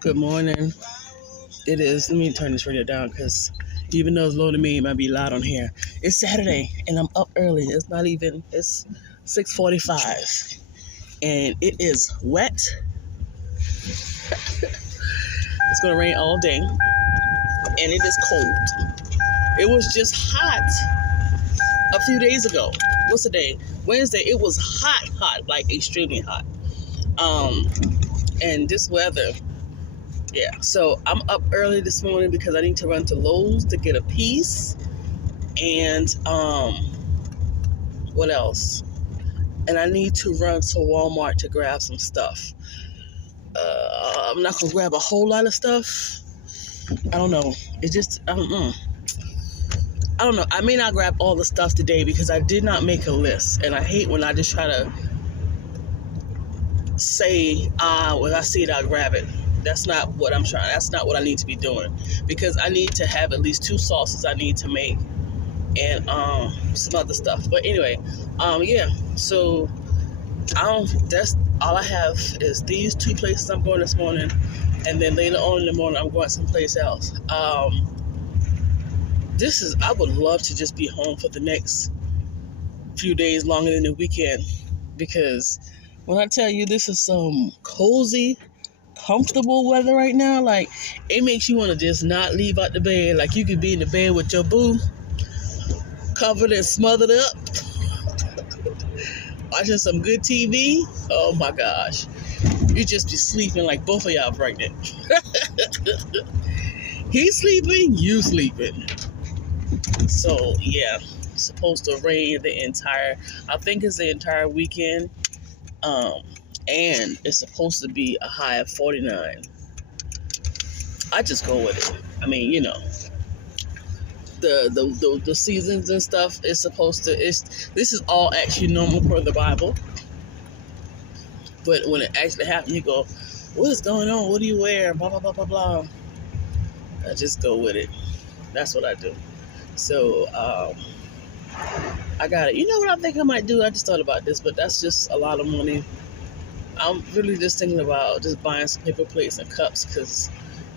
Good morning. It is. Let me turn this radio down because even though it's low to me, it might be loud on here. It's Saturday and I'm up early. It's not even. It's 6:45 and it is wet. It's gonna rain all day and it is cold. It was just hot a few days ago. What's the day? Wednesday. It was hot, like extremely hot. And this weather. Yeah, so I'm up early this morning because I need to run to Lowe's to get a piece. And what else? And I need to run to Walmart to grab some stuff. I'm not gonna grab a whole lot of stuff. I don't know. It just I don't know. I don't know. I may not grab all the stuff today because I did not make a list, and I hate when I just try to say, when I see it, I'll grab it. That's not what I'm trying. That's not what I need to be doing because I need to have at least 2 sauces I need to make and some other stuff. But anyway, yeah. So that's all I have is these 2 places I'm going this morning, and then later on in the morning I'm going someplace else. I would love to just be home for the next few days longer than the weekend because when I tell you this is some cozy, comfortable weather right now, like it makes you want to just not leave out the bed. Like you could be in the bed with your boo covered and smothered up watching some good TV. Oh my gosh, you just be sleeping like both of y'all pregnant. He's sleeping, you sleeping. So yeah, it's supposed to rain I think it's the entire weekend. And it's supposed to be a high of 49. I just go with it. I mean, you know, the seasons and stuff is supposed to. This is all actually normal per the Bible. But when it actually happens, you go, "What is going on? What do you wear?" Blah blah blah blah blah. I just go with it. That's what I do. So I got it. You know what I think I might do? I just thought about this, but that's just a lot of money. I'm really just thinking about just buying some paper plates and cups because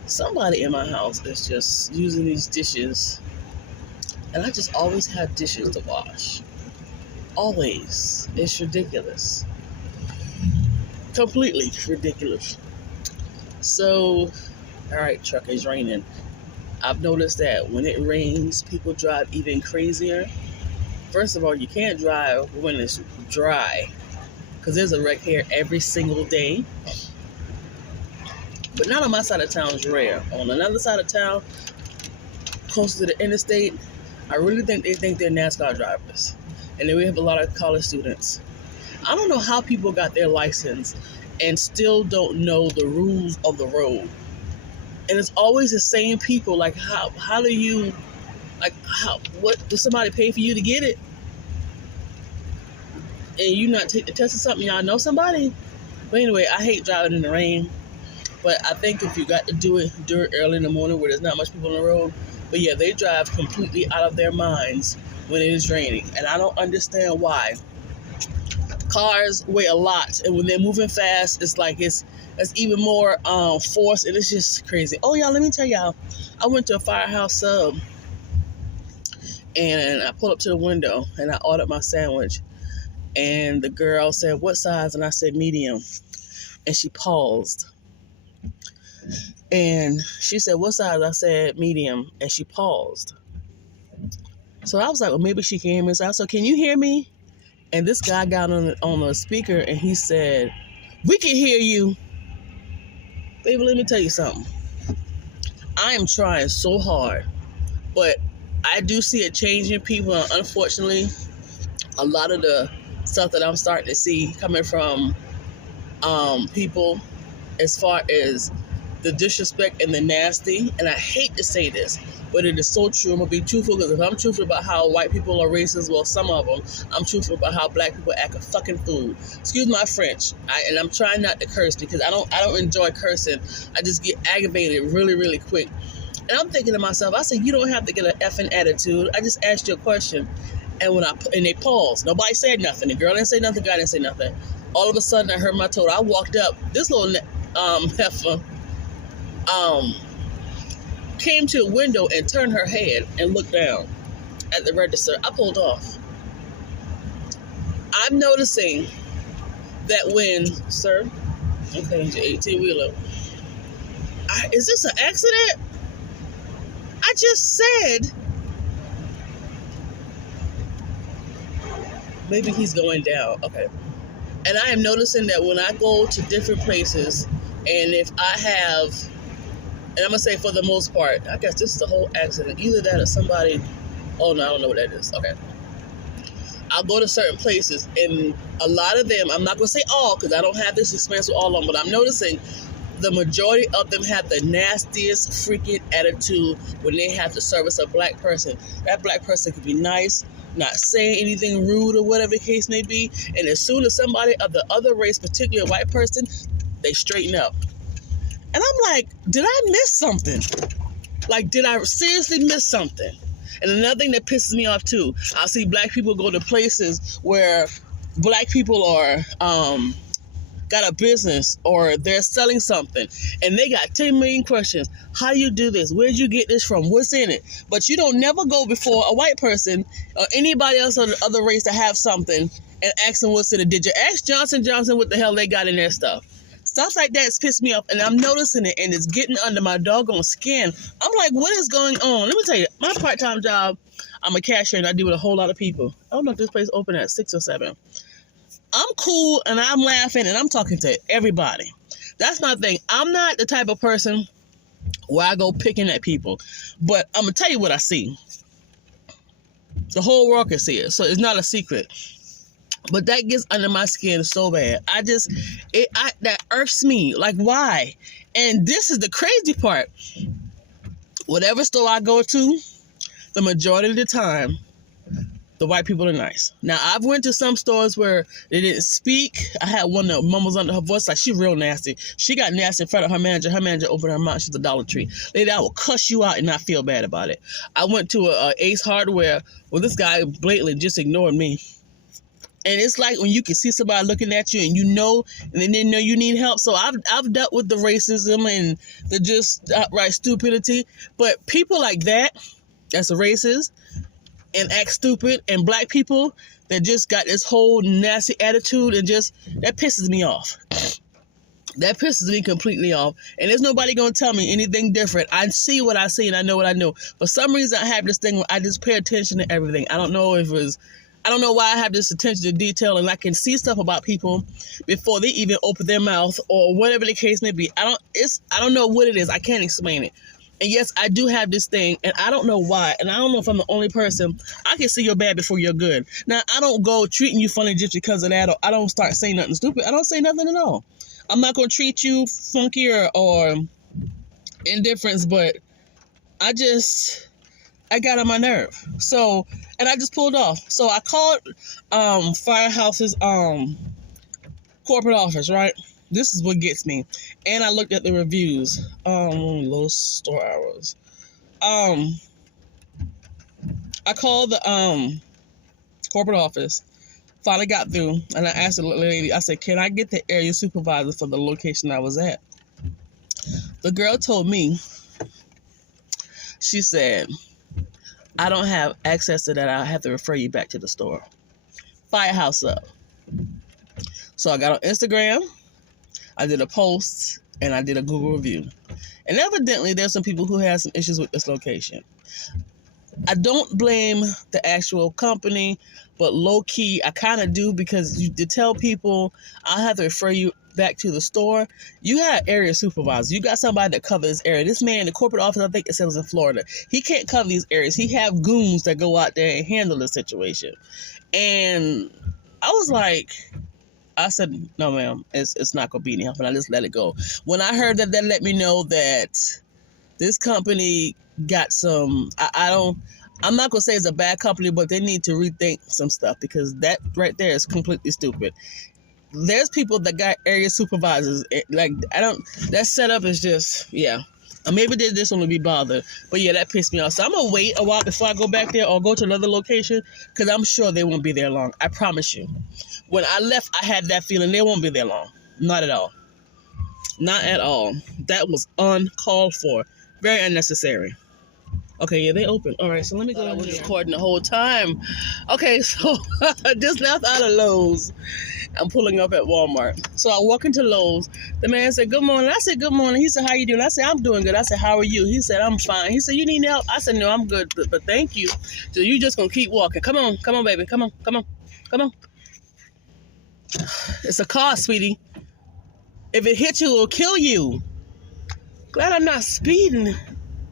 somebody in my house is just using these dishes. And I just always have dishes to wash. Always. It's ridiculous. Completely ridiculous. So, all right, truck is raining. I've noticed that when it rains, people drive even crazier. First of all, you can't drive when it's dry because there's a wreck here every single day. But not on my side of town is rare. On another side of town, closer to the interstate, I really think they think they're NASCAR drivers. And then we have a lot of college students. I don't know how people got their license and still don't know the rules of the road. And it's always the same people. Like, how do you, like, what, does somebody pay for you to get it? And you not take the test or something, y'all know somebody? But anyway, I hate driving in the rain. But I think if you got to do it early in the morning where there's not much people on the road. But yeah, they drive completely out of their minds when it is raining. And I don't understand why. Cars weigh a lot. And when they're moving fast, it's like it's even more force. And it's just crazy. Oh, y'all, let me tell y'all. I went to a Firehouse Sub. And I pulled up to the window and I ordered my sandwich. And the girl said, "What size?" And I said, "Medium." And she paused. And she said, "What size?" I said, "Medium." And she paused. So I was like, well, maybe she can hear me. So I said, "Can you hear me?" And this guy got on the speaker and he said, "We can hear you." Baby, let me tell you something. I am trying so hard. But I do see a change in people. And unfortunately, a lot of the stuff that I'm starting to see coming from people as far as the disrespect and the nasty, and I hate to say this, but it is so true. I'm going to be truthful because if I'm truthful about how white people are racist, well, some of them, I'm truthful about how black people act a fucking fool. Excuse my French, and I'm trying not to curse because I don't enjoy cursing. I just get aggravated really, really quick. And I'm thinking to myself, I said, you don't have to get an effing attitude. I just asked you a question. And they paused. Nobody said nothing. The girl didn't say nothing. The guy didn't say nothing. All of a sudden, I heard my total. I walked up. This little heifer um, came to a window and turned her head and looked down at the register. I pulled off. I'm noticing that when, sir, okay, 18-wheeler. Is this an accident? I just said. Maybe he's going down. Okay. And I am noticing that when I go to different places, and if I have, and I'm going to say for the most part, I guess this is the whole accident. Either that or somebody, oh no, I don't know what that is. Okay. I'll go to certain places, and a lot of them, I'm not going to say all, because I don't have this experience with all of them, but I'm noticing the majority of them have the nastiest freaking attitude when they have to service a black person. That black person could be nice, not saying anything rude or whatever the case may be, and as soon as somebody of the other race, particularly a white person, they straighten up. And I'm like, did I miss something? Like, did I seriously miss something? And another thing that pisses me off too, I see black people go to places where black people are got a business or they're selling something and they got 10 million questions. How do you do this? Where'd you get this from? What's in it? But you don't never go before a white person or anybody else of the other race to have something and ask them what's in it. Did you ask Johnson Johnson what the hell they got in their stuff? Stuff like that's pissed me off, and I'm noticing it, and it's getting under my doggone skin. I'm like, what is going on? Let me tell you, my part-time job, I'm a cashier, and I deal with a whole lot of people. I don't know if this place open at 6 or 7. I'm cool, and I'm laughing, and I'm talking to everybody. That's my thing. I'm not the type of person where I go picking at people, but I'm going to tell you what I see. The whole world can see it, so it's not a secret. But that gets under my skin so bad. That irks me. Like, why? And this is the crazy part. Whatever store I go to, the majority of the time, the white people are nice. Now, I've went to some stores where they didn't speak. I had one that mumbles under her voice, like, she real nasty. She got nasty in front of her manager. Her manager opened her mouth. She's a Dollar Tree. Lady, I will cuss you out and not feel bad about it. I went to a Ace Hardware where this guy blatantly just ignored me. And it's like when you can see somebody looking at you and you know, and they didn't know you need help. So I've dealt with the racism and the just outright stupidity. But people like that, that's racist and act stupid, and black people that just got this whole nasty attitude and just, that pisses me off. That pisses me completely off. And there's nobody going to tell me anything different. I see what I see and I know what I know. For some reason, I have this thing where I just pay attention to everything. I don't know why I have this attention to detail, and I can see stuff about people before they even open their mouth or whatever the case may be. I don't know what it is. I can't explain it. And yes, I do have this thing, and I don't know why, and I don't know if I'm the only person. I can see you're bad before you're good. Now, I don't go treating you funny just because of that, or I don't start saying nothing stupid. I don't say nothing at all. I'm not going to treat you funky or indifference, but I got on my nerve. So, and I just pulled off. So I called Firehouse's corporate office, right? This is what gets me. And I looked at the reviews. Low store hours. I called the corporate office. Finally got through, and I asked the lady, I said, can I get the area supervisor for the location I was at? The girl told me, she said, I don't have access to that. I have to refer you back to the store. Firehouse up. So I got on Instagram, I did a post, and I did a Google review. And evidently, there's some people who have some issues with this location. I don't blame the actual company, but low-key, I kind of do, because to tell people I'll have to refer you back to the store, you got area supervisor. You got somebody that covers this area. This man in the corporate office, I think it was in Florida. He can't cover these areas. He have goons that go out there and handle the situation. And I was like, I said, no, ma'am, it's not going to be any help. And I just let it go. When I heard that, let me know that this company got some, I'm not going to say it's a bad company, but they need to rethink some stuff, because that right there is completely stupid. There's people that got area supervisors. Like, that setup is just, yeah. Or maybe they just want to be bothered. But yeah, that pissed me off. So I'm going to wait a while before I go back there or go to another location, because I'm sure they won't be there long. I promise you. When I left, I had that feeling they won't be there long. Not at all. Not at all. That was uncalled for. Very unnecessary. Okay, yeah, they open. All right, so let me go. I was recording the whole time. Okay, so I just left out of Lowe's. I'm pulling up at Walmart. So I walk into Lowe's. The man said, good morning. I said, good morning. He said, how you doing? I said, I'm doing good. I said, how are you? He said, I'm fine. He said, you need help? I said, no, I'm good, but thank you. So you just going to keep walking. Come on, baby. Come on. It's a car, sweetie. If it hits you, it'll kill you. Glad I'm not speeding.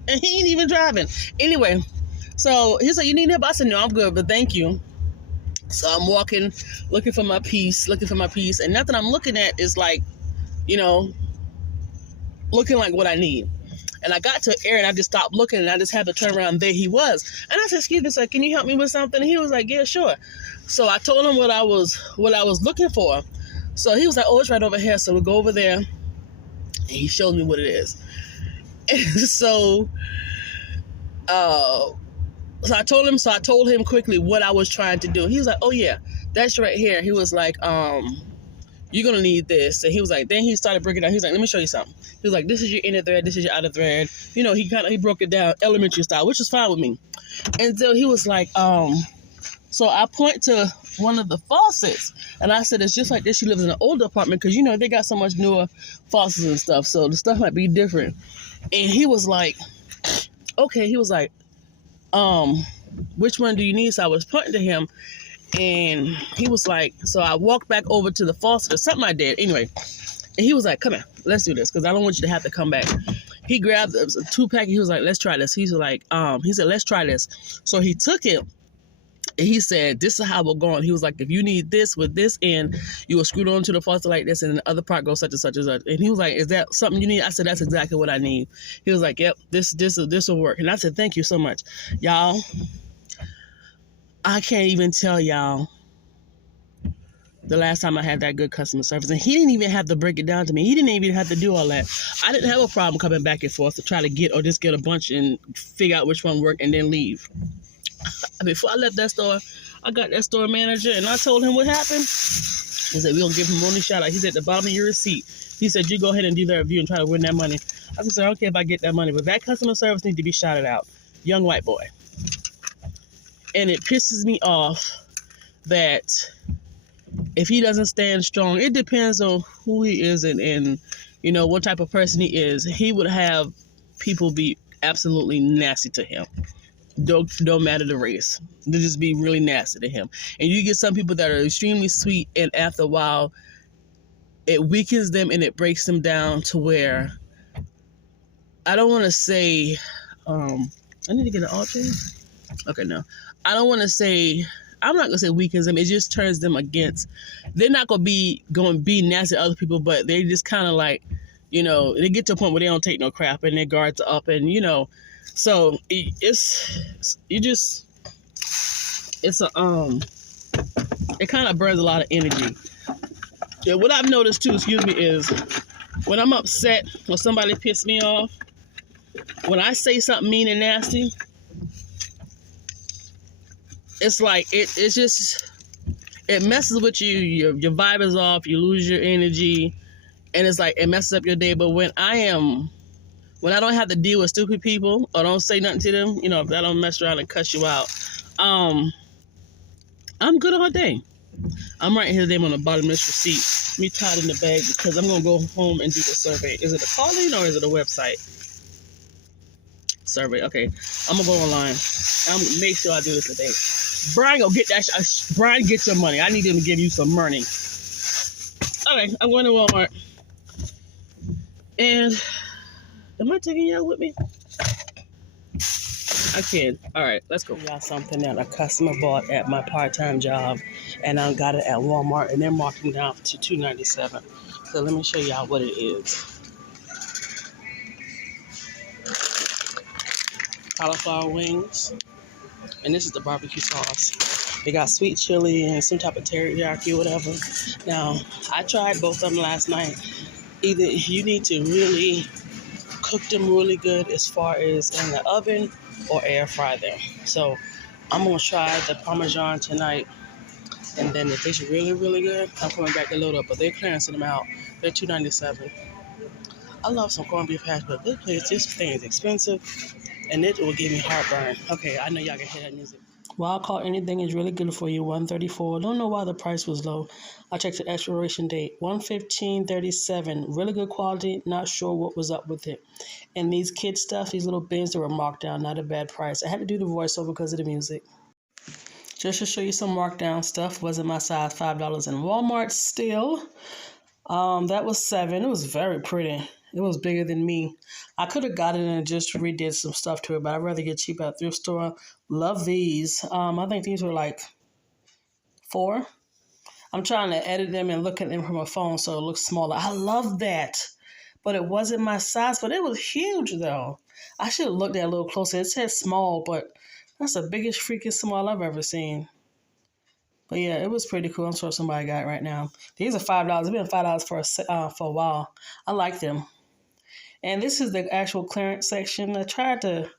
And he ain't even driving. Anyway, so he said, you need help? I said, no, I'm good, but thank you. So I'm walking, looking for my piece. And nothing I'm looking at is like, looking like what I need. And I got to an area and I just stopped looking and I just had to turn around. There he was. And I said, excuse me, sir, can you help me with something? And he was like, yeah, sure. So I told him what I was looking for. So he was like, oh, it's right over here. So we go over there and he showed me what it is. And so I told him quickly what I was trying to do. He was like, oh yeah, that's right here. He was like, you're going to need this. And he was like, then he started breaking it down. He was like, let me show you something. He was like, this is your inner thread. This is your outer thread. He broke it down elementary style, which was fine with me. And so he was like, so I point to one of the faucets and I said, it's just like this. She lives in an older apartment because, they got so much newer faucets and stuff. So the stuff might be different. And he was like, okay. He was like, which one do you need? So I was pointing to him and he was like, so I walked back over to the faucet or something I did. Anyway, and he was like, come here, let's do this because I don't want you to have to come back. He grabbed a 2-pack. He was like, let's try this. He said, let's try this. So he took it. And he said, this is how we're going. He was like, if you need this with this end, you will screw it onto the faucet like this, and the other part goes such and such and such. And he was like, is that something you need? I said, that's exactly what I need. He was like, yep, this will work. And I said, thank you so much. Y'all, I can't even tell y'all the last time I had that good customer service. And he didn't even have to break it down to me. He didn't even have to do all that. I didn't have a problem coming back and forth to try to get a bunch and figure out which one worked and then leave. Before I left that store, I got that store manager and I told him what happened. He said, we're going to give him money shout out. He said, at the bottom of your receipt, he said, you go ahead and do that review and try to win that money. I said, I don't care if I get that money, but that customer service needs to be shouted out. Young white boy. And it pisses me off that if he doesn't stand strong, it depends on who he is and what type of person he is. He would have people be absolutely nasty to him. Don't matter the race. They'll just be really nasty to him. And you get some people that are extremely sweet, and after a while, it weakens them and it breaks them down to where I don't want to say, I need to get an alt change. Okay, no. I don't want to say, I'm not going to say weakens them. It just turns them against. They're not going to be nasty to other people, but they just kind of like, they get to a point where they don't take no crap and their guards are up and, so it kind of burns a lot of energy. Yeah, what I've noticed too, is when I'm upset or somebody pissed me off, when I say something mean and nasty, it's like it messes with you. Your vibe is off. You lose your energy, and it's like it messes up your day. But when I don't have to deal with stupid people or don't say nothing to them, if I don't mess around and cuss you out, I'm good all day. I'm writing his name on the bottom of this receipt. Let me tie it in the bag because I'm going to go home and do the survey. Is it a call-in or is it a website? Survey, okay. I'm going to go online. I'm going to make sure I do this today. Brian, go get that. Brian, get your money. I need him to give you some money. Okay, I'm going to Walmart. And am I taking y'all with me? I can. All right, let's go. Got something that a customer bought at my part-time job, and I got it at Walmart, and they're marking down to $2.97. So let me show y'all what it is. Cauliflower wings, and this is the barbecue sauce. They got sweet chili and some type of teriyaki or whatever. Now, I tried both of them last night. Either you need to really cook them really good as far as in the oven or air fry them. So I'm going to try the Parmesan tonight. And then if it's really, really good, I'm coming back to load up. But they're clearancing them out. They're $2.97. I love some corned beef hash, but this thing is expensive, and it will give me heartburn. Okay, I know y'all can hear that music. Wild caught anything is really good for you. 134. Don't know why the price was low. I checked the expiration date. 115.37. Really good quality. Not sure what was up with it. And these kid stuff, these little bins that were marked down, not a bad price. I had to do the voiceover because of the music. Just to show you some markdown stuff. Wasn't my size. $5 in Walmart still. That was $7. It was very pretty. It was bigger than me. I could have got it and just redid some stuff to it, but I'd rather get cheap at a thrift store. Love these. I think these were like $4. I'm trying to edit them and look at them from a phone so it looks smaller. I love that. But it wasn't my size, but it was huge though. I should have looked at it a little closer. It said small, but that's the biggest freaking small I've ever seen. But yeah, it was pretty cool. I'm sure somebody got it right now. These are $5. They've been $5 for a while. I like them. And this is the actual clearance section. I tried to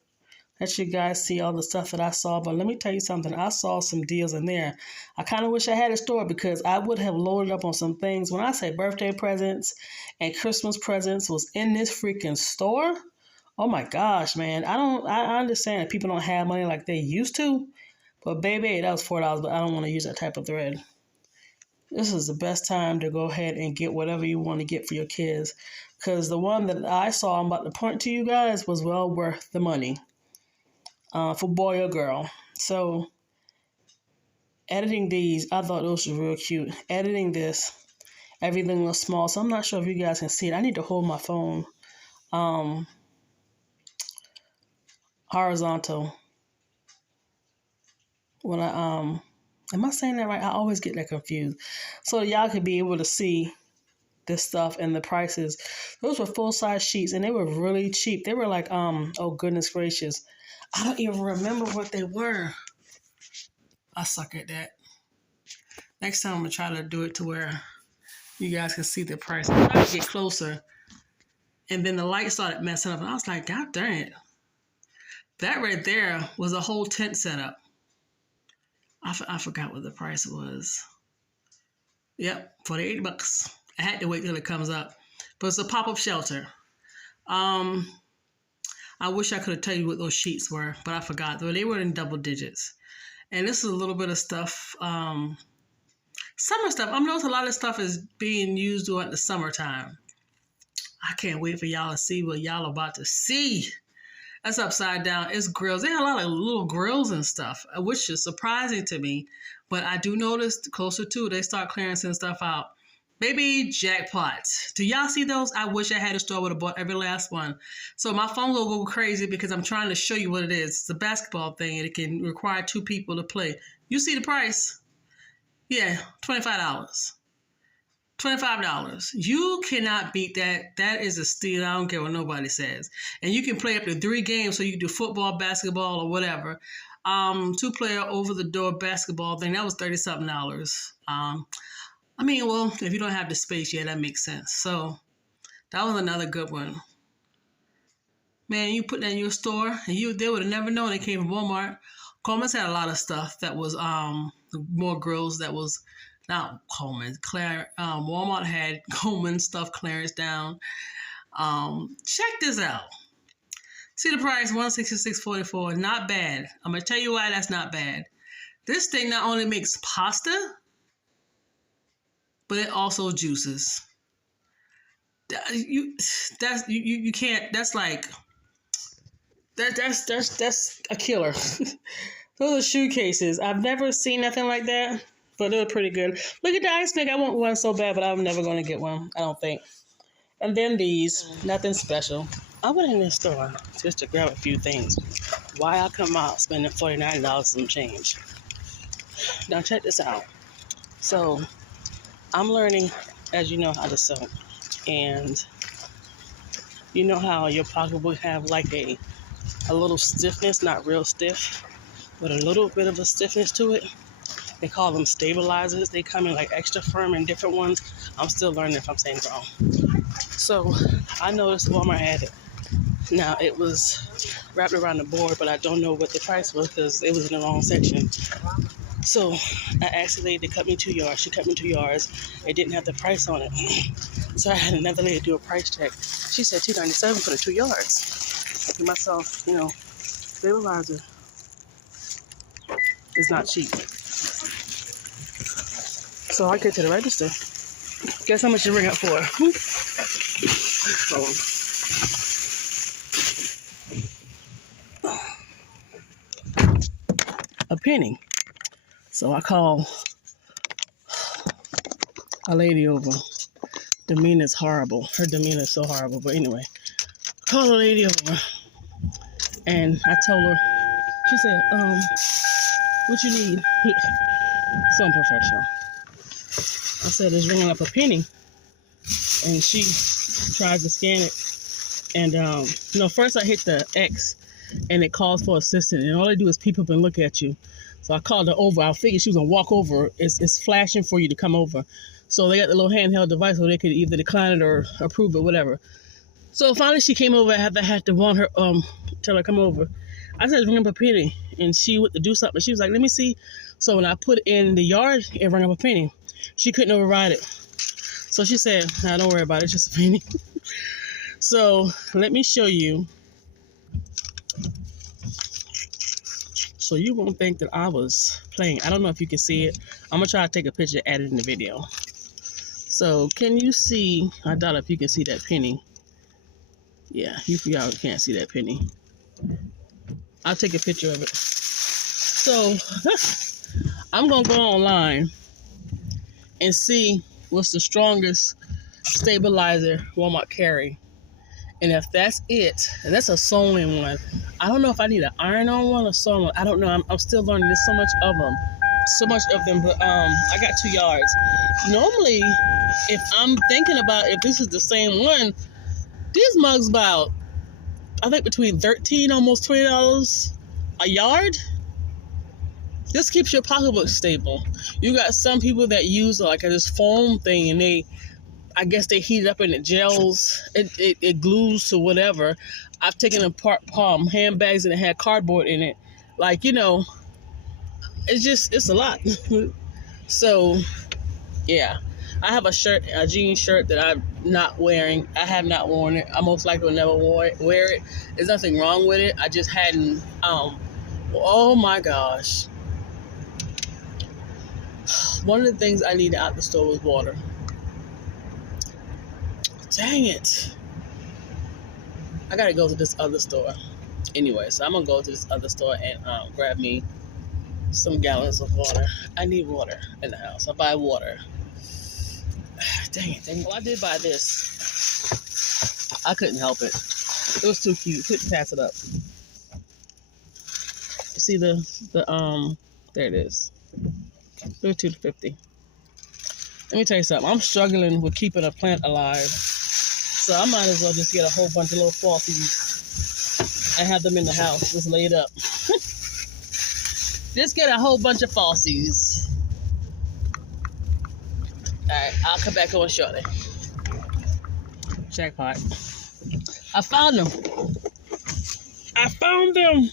let you guys see all the stuff that I saw, but let me tell you something. I saw some deals in there. I kind of wish I had a store because I would have loaded up on some things. When I say birthday presents and Christmas presents was in this freaking store, oh my gosh, man. I understand that people don't have money like they used to, but baby, that was $4, but I don't want to use that type of thread. This is the best time to go ahead and get whatever you want to get for your kids. Because the one that I saw, I'm about to point to you guys, was well worth the money. For boy or girl. So, editing these, I thought those were real cute. Editing this, everything was small. So I'm not sure if you guys can see it. I need to hold my phone horizontal. When am I saying that right? I always get that confused. So y'all could be able to see this stuff and the prices. Those were full-size sheets and they were really cheap. They were like, oh goodness gracious. I don't even remember what they were. I suck at that. Next time I'm going to try to do it to where you guys can see the price. I tried to get closer and then the light started messing up and I was like, God darn it. That right there was a whole tent setup. I forgot what the price was. Yep, $48. I had to wait till it comes up. But it's a pop-up shelter. I wish I could have told you what those sheets were, but I forgot. They were in double digits. And this is a little bit of stuff. Summer stuff. I noticed a lot of stuff is being used during the summertime. I can't wait for y'all to see what y'all are about to see. That's upside down. It's grills. They have a lot of little grills and stuff, which is surprising to me. But I do notice closer to, they start clearancing stuff out. Baby jackpots. Do y'all see those? I wish I had a store would have bought every last one. So my phone will go crazy because I'm trying to show you what it is. It's a basketball thing and it can require 2 people to play. You see the price? Yeah, $25. $25. You cannot beat that. That is a steal. I don't care what nobody says. And you can play up to 3 games, so you can do football, basketball, or whatever. 2-player over-the-door basketball thing, that was $30-something. I mean, well, if you don't have the space, yeah, that makes sense. So that was another good one. Man, you put that in your store, and they would have never known it came from Walmart. Coleman's had a lot of stuff that was more grills that was not Coleman. Walmart had Coleman stuff clearance down. Check this out. See the price, $166.44. Not bad. I'm gonna tell you why that's not bad. This thing not only makes pasta, but it also juices. You can't. That's like that's a killer. Those are shoe cases. I've never seen nothing like that, but they're pretty good. Look at the ice pick. I want one so bad, but I'm never going to get one. I don't think. And then these, nothing special. I went in this store just to grab a few things. Why I come out spending $49 some change? Now check this out. So I'm learning, as you know, how to sew, and you know how your pocket will have like a little stiffness, not real stiff, but a little bit of a stiffness to it. They call them stabilizers. They come in like extra firm and different ones. I'm still learning if I'm saying it wrong. So I noticed Walmart had it. Now it was wrapped around the board, but I don't know what the price was because it was in the wrong section. So I asked the lady to cut me 2 yards. She cut me 2 yards. It didn't have the price on it. So I had another lady do a price check. She said $2.97 for the 2 yards. Give myself, stabilizer is not cheap. So I get to the register. Guess how much you ring up for? So, a penny. So I call a lady over. Demeanor is horrible. Her demeanor is so horrible. But anyway, call a lady over. And I told her, she said, what you need? So unprofessional. I said, it's ringing up a penny. And she tried to scan it. And, first I hit the X and it calls for assistant. And all they do is peep up and look at you. So I called her over. I figured she was going to walk over. It's flashing for you to come over. So they got the little handheld device where they could either decline it or approve it, whatever. So finally she came over. I had to want her, tell her come over. I said, ring up a penny. And she went to do something. She was like, let me see. So when I put in the yard, it rang up a penny. She couldn't override it. So she said, nah, don't worry about it. It's just a penny. So let me show you. So you won't think that I was playing. I don't know if you can see it. I'm going to try to take a picture, add it in the video. So can you see, I doubt if you can see that penny. Yeah, y'all can't see that penny. I'll take a picture of it. So I'm going to go online and see what's the strongest stabilizer Walmart carry. And if that's it, and that's a sewn-in one. I don't know if I need an iron-on one or sewn one. I don't know. I'm still learning. There's so much of them. But I got 2 yards. Normally, if I'm thinking about if this is the same one, these mugs about, I think between $13, almost $20 a yard. This keeps your pocketbook stable. You got some people that use like this foam thing, and I guess they heat it up and it gels. It glues to whatever. I've taken apart handbags and it had cardboard in it. Like, it's a lot. So, yeah. I have a jean shirt that I'm not wearing. I have not worn it. I most likely will never wear it. There's nothing wrong with it. I just hadn't, oh my gosh. One of the things I needed out the store was water. Dang it. I gotta go to this other store. Anyway, so I'm gonna go to this other store and grab me some gallons of water. I need water in the house. I buy water. Dang it. Well, I did buy this. I couldn't help it. It was too cute. Couldn't pass it up. You see the there it is. $2.50. Let me tell you something. I'm struggling with keeping a plant alive. So I might as well just get a whole bunch of little falsies and have them in the house, just laid up. Just get a whole bunch of falsies. Alright, I'll come back on shortly. Jackpot. I found them.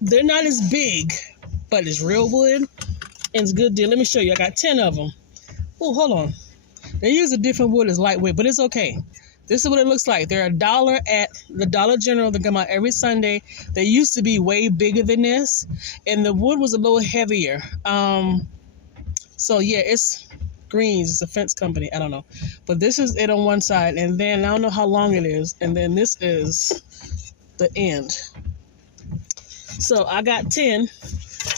They're not as big, but it's real wood and it's a good deal. Let me show you. I got 10 of them. Oh, hold on. They use a different wood as lightweight, but it's okay. This is what it looks like. They're $1 at the Dollar General. They come out every Sunday. They used to be way bigger than this, and the wood was a little heavier. So yeah, it's Greens. It's a fence company. I don't know, but this is it on one side, and then I don't know how long it is, and then this is the end. So I got 10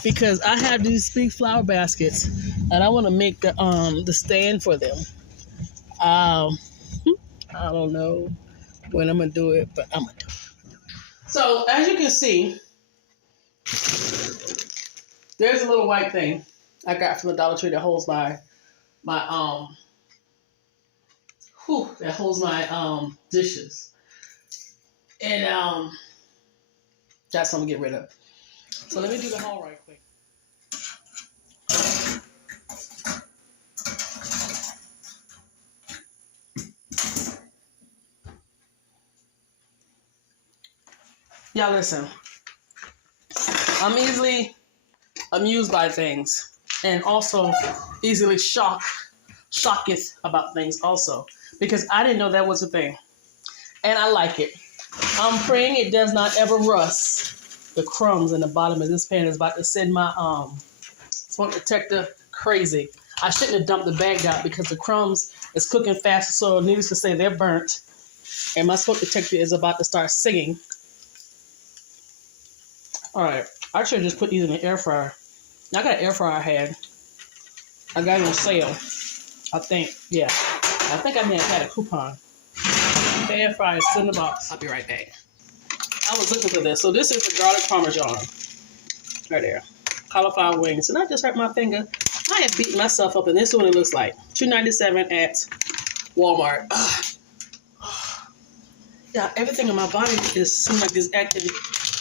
because I have these big flower baskets, and I want to make the stand for them. I don't know when I'm going to do it, but I'm going to do it. So, as you can see, there's a little white thing I got from the Dollar Tree that holds my dishes. And that's what I'm going to get rid of. So, let me do the haul right quick. Y'all listen, I'm easily amused by things and also easily shocketh about things also, because I didn't know that was a thing. And I like it. I'm praying it does not ever rust. The crumbs in the bottom of this pan is about to send my smoke detector crazy. I shouldn't have dumped the bag out because the crumbs is cooking fast, so needless to say, they're burnt. And my smoke detector is about to start singing. All right, I should just put these in the air fryer. I got an air fryer I had. I got it on sale, I think. Yeah, I think I may have had a coupon. The air fryer is in the box. I'll be right back. I was looking for this. So this is the garlic parmesan. Right there. Cauliflower wings. And I just hurt my finger. I have beaten myself up, and this is what it looks like. $2.97 at Walmart. Yeah, everything in my body seems like it's acting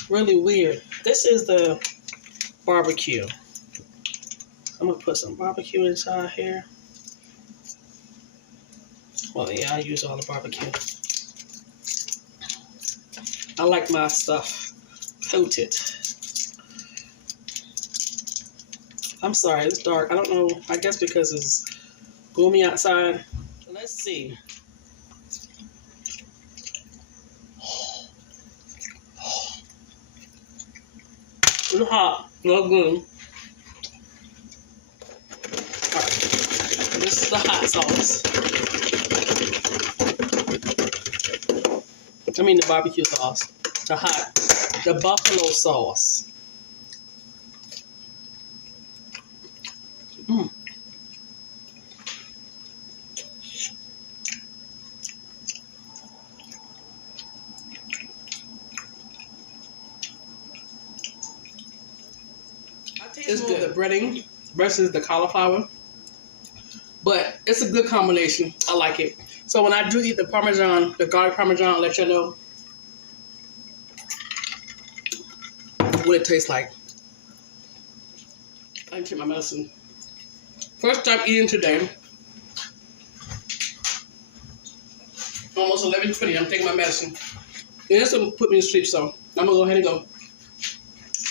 really weird. This is the barbecue. I'm going to put some barbecue inside here. Well, yeah, I use all the barbecue. I like my stuff coated. I'm sorry, it's dark. I don't know. I guess because it's gloomy outside. Let's see. It's hot. No good. All right. This is the hot sauce. I mean the barbecue sauce. The buffalo sauce. It's good. The breading versus the cauliflower. But it's a good combination. I like it. So when I do eat the parmesan, the garlic parmesan, I'll let you know what it tastes like. I can take my medicine. First time eating today. Almost 11:20. I'm taking my medicine. And this will put me to sleep, so I'm going to go ahead and go.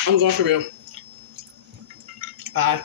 I'm going for real. Bye.